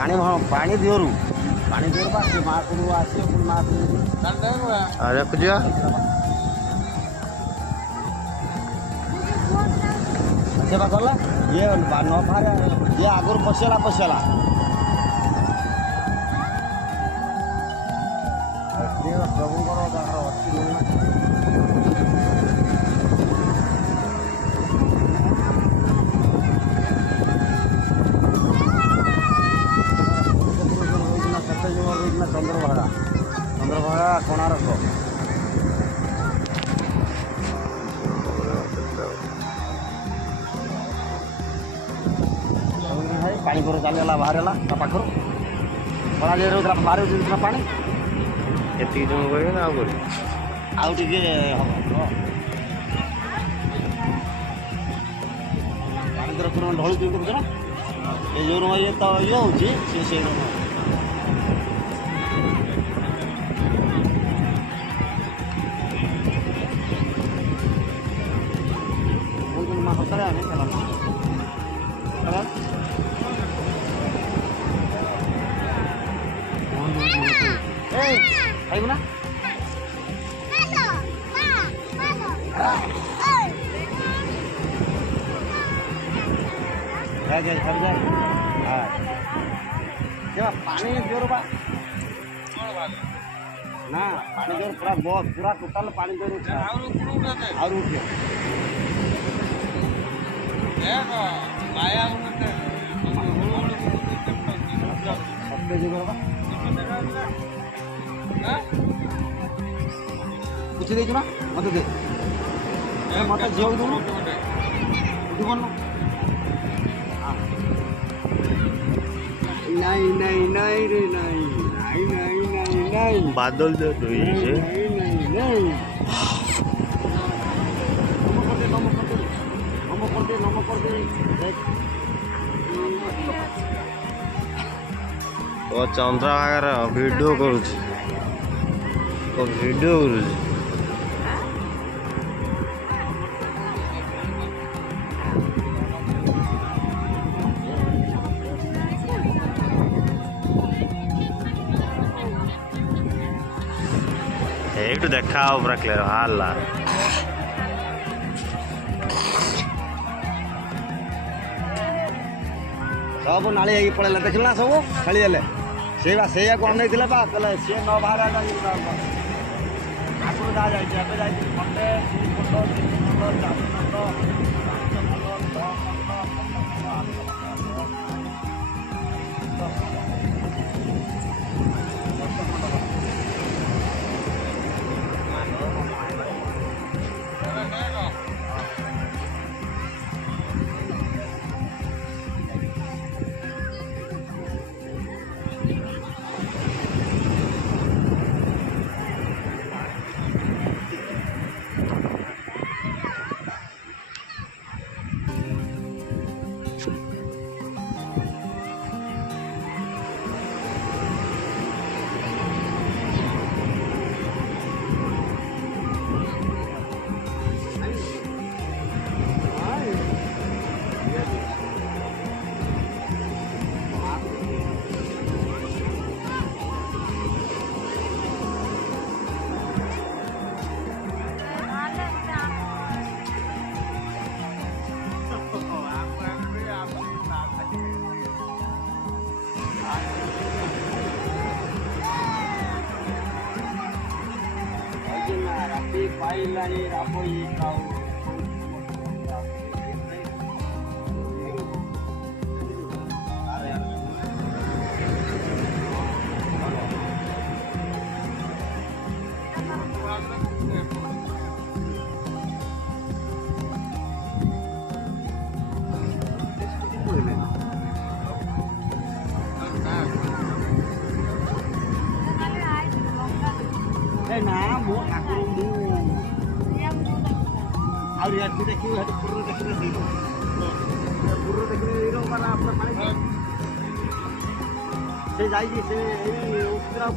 पानी हाँ पानी दियोरु पानी दियोरु बा से माँ को आसे पुन माँ को अरे कुछ सेवा करला ये न फारे ये आगुर पसेला प्रभुଙ୍କର ତାଙ୍କର ଅଛି ଚନ୍ଦ୍ରଭାଗା କୋଣାର୍କ ପାଣି ପରେ ଚାଲିଗଲା ବାହାରିଲା ତା ପାଖରୁ ଖରା ଯେ ରହୁଥିଲା ବାହାରେ ଯାଉଥିଲା ପାଣି ଏତିକି ଜଣ କରିବେ ନା ଆଉ କରିବେ ଆଉ ଟିକେ ହବ ପାଣି ତର ପୁରା ଢଳୁଛି କରୁଛ ନା ଏ ଯେଉଁ ଇଏ ତ ଇଏ ହେଉଛି ସେ ସେଇ ମା ହତାରେ ଆମେ ଚାଲ ଖାଇବୁ ନା पानी जोर बा ना पानी जोर पूरा बहुत पूरा टोटल पानी जोर और उठे कुछ देखो ना मत दे मत झील दूँ नहीं नहीं नहीं रे नहीं नहीं नहीं नहीं नहीं बादल जो नहीं नहीं नहीं नमक कर दे तो चंद्रभागार वीडियो करुଛି वीडियो करुଛି एक देखा पूरा क्लियर बाहरला सब नाली होगी पड़ेगा देखला सब खेली देले से अन कहले सी न बाहर आगुरी जा जाए पाइलानी रापोई काउ ना मो ठाकुर मु और यार तू देखियो है तो पूरा देखियो देखो पूरा देखियो रो माना अपना पानी से जाई से उतरा